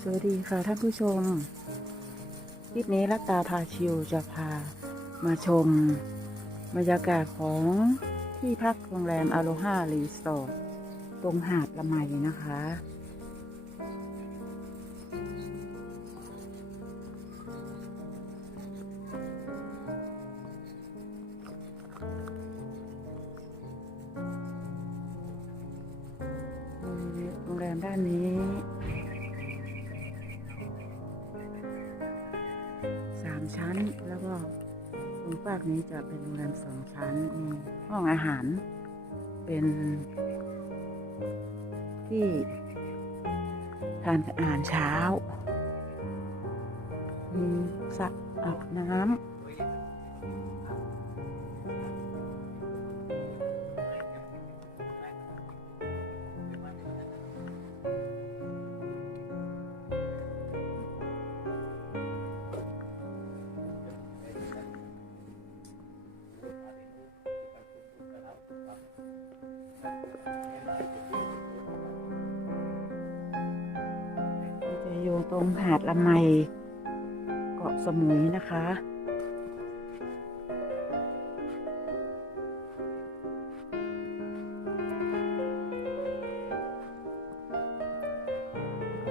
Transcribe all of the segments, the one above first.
สวัสดีค่ะท่านผู้ชม คลิปนี้รัตตาพาชิวจะพามาชม บรรยากาศของที่พักโรงแรมอโลฮารีสอร์ทตรงหาดละไมนะคะ โรงแรมด้านนี้ ชั้น แล้วก็ตรงฝากนี้จะเป็นโรงแรมสองชั้น มีห้องอาหาร เป็นที่ทานอาหารเช้า มีสระอาบน้ำ อยู่ตรงหาดละไม เกาะสมุยนะคะ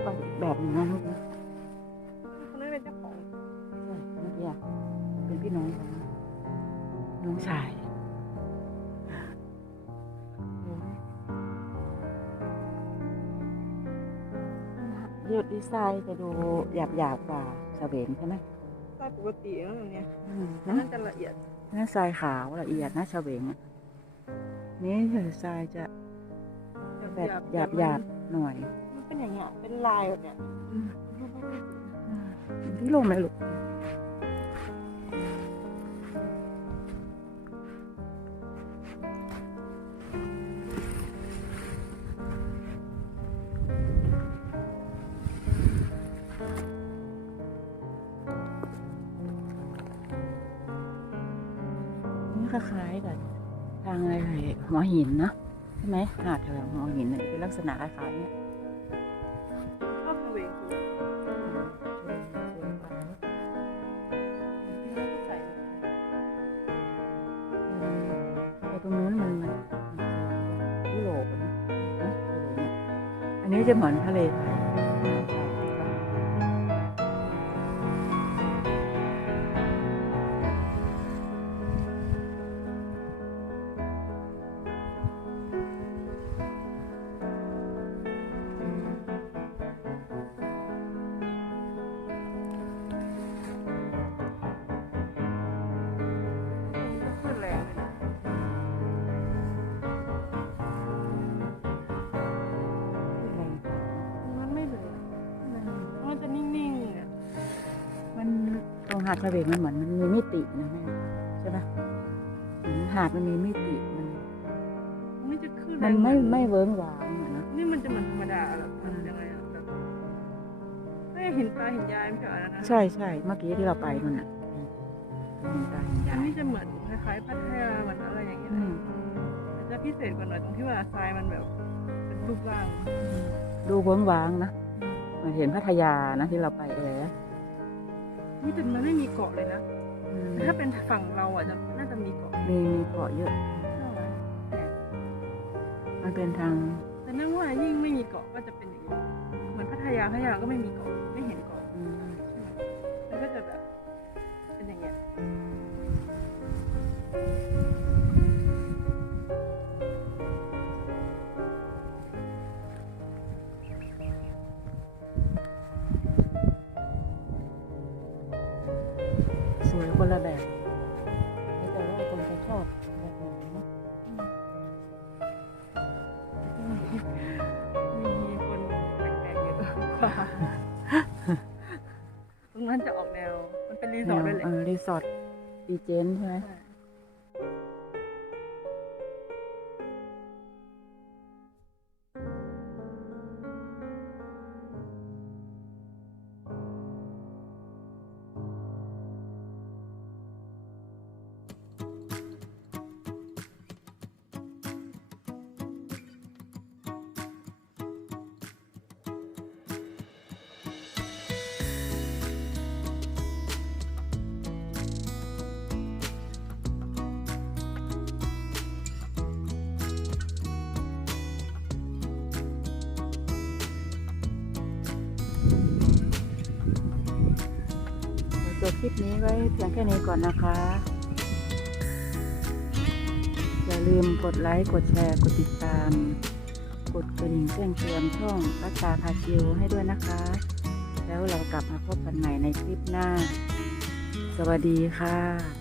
ก็อีกแบบหนึงนะลูกนะคนนั้นเป็นเจ้าของ ใช่เมื่อกี้อะเป็นพี่น้องกันนะน้องชาย ยบดีไซน์จะดูหยาบหยาบๆกว่าสเสวงใช่ไหมใต้ปกติแล้วแบบเนี้ยอืมนั่นะนจะละเอียดนั่นทรายขาวละเอียดนะเสวงอะนี่เดี๋ยวทรายจะแบบหยาบหยาบๆหน่อย มันเป็นอย่างเงี้ยเป็นลายแบบเนี้ยอืมที่ลงไหมลูก คล้ายๆกับทางอะไรหัวหินนะใช่ไหมหาดแถวหัวหินเป็นลักษณะคล้ายๆเนี่ยชอบเวงคือใส่แต่ตรงนู้นมันมันยุโรปอะนะนะอันนี้จะเหมือนทะเลไทย หาดทะเลมันเหมือนมันมีมิตินะแม่ใช่ไหมเหมือนหาดมันมีมิติมันมันจะขึ้นมันไม่ไม่เวิ้งว้างอะนะ นี่มันจะเหมือนธรรมดาแบบมันยังไงอะแบบไม่เห็นตาเห็นยายไม่ใช่เหรอนะใช่ใช่เมื่อกี้ที่เราไปมันอะเห็นตาเห็นอัยานยนี้จะเหมือนคล้ายๆพัทยาเหมือนอะไรอย่างเงี้ยอืมจะพิเศษกว่าหน่อยตรงที่ว่าทรายมันแบบเป็นรูปร่างดูเวิ้งว้างนะเหมือนเห็นพัทยานะที่เราไปแอร์ นี่แต่มันไม่มีเกาะเลยนะ อืมถ้าเป็นฝั่งเราอะจะน่าจะมีเกาะมีมีเกาะเยอะมันเป็นทาง แต่นั่งว่ายิ่งไม่มีเกาะก็จะเป็นอย่างนี้เหมือนพัทยาพัทยาก็ไม่มีเกาะไม่เห็นเกาะอืมใช่ไหมมันก็จะแบบ ตรงนั้นจะออกแนว มันเป็นรีสอร์ทด้วยแหละ เออรีสอร์ทดีเจนใช่ไหมใช่ จบคลิปนี้ไว้เพียงแค่นี้ก่อนนะคะ อย่าลืมกดไลค์ กดแชร์ กดติดตาม กดกระดิ่งแจ้งเตือนช่องรักษาพาชิวให้ด้วยนะคะ แล้วเรากลับมาพบกันใหม่ในคลิปหน้า สวัสดีค่ะ